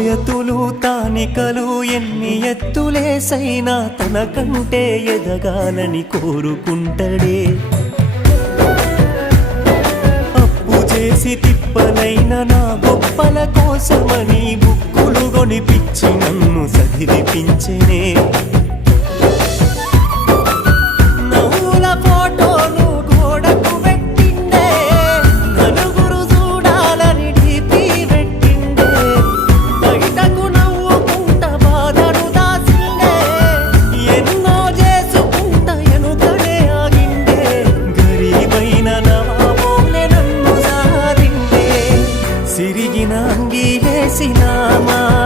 ఆయతులు తానికలు ఎన్ని ఎత్తులేసైనా తనకంటే ఎదగాలని కోరుకుంటడే. అప్పు చేసి తిప్పలైన నా గొప్పల కోసమని బుక్కులు కొనిపిచ్చి నన్ను చదివిపించెనే. సిరిగిన అంగీలేసిన మా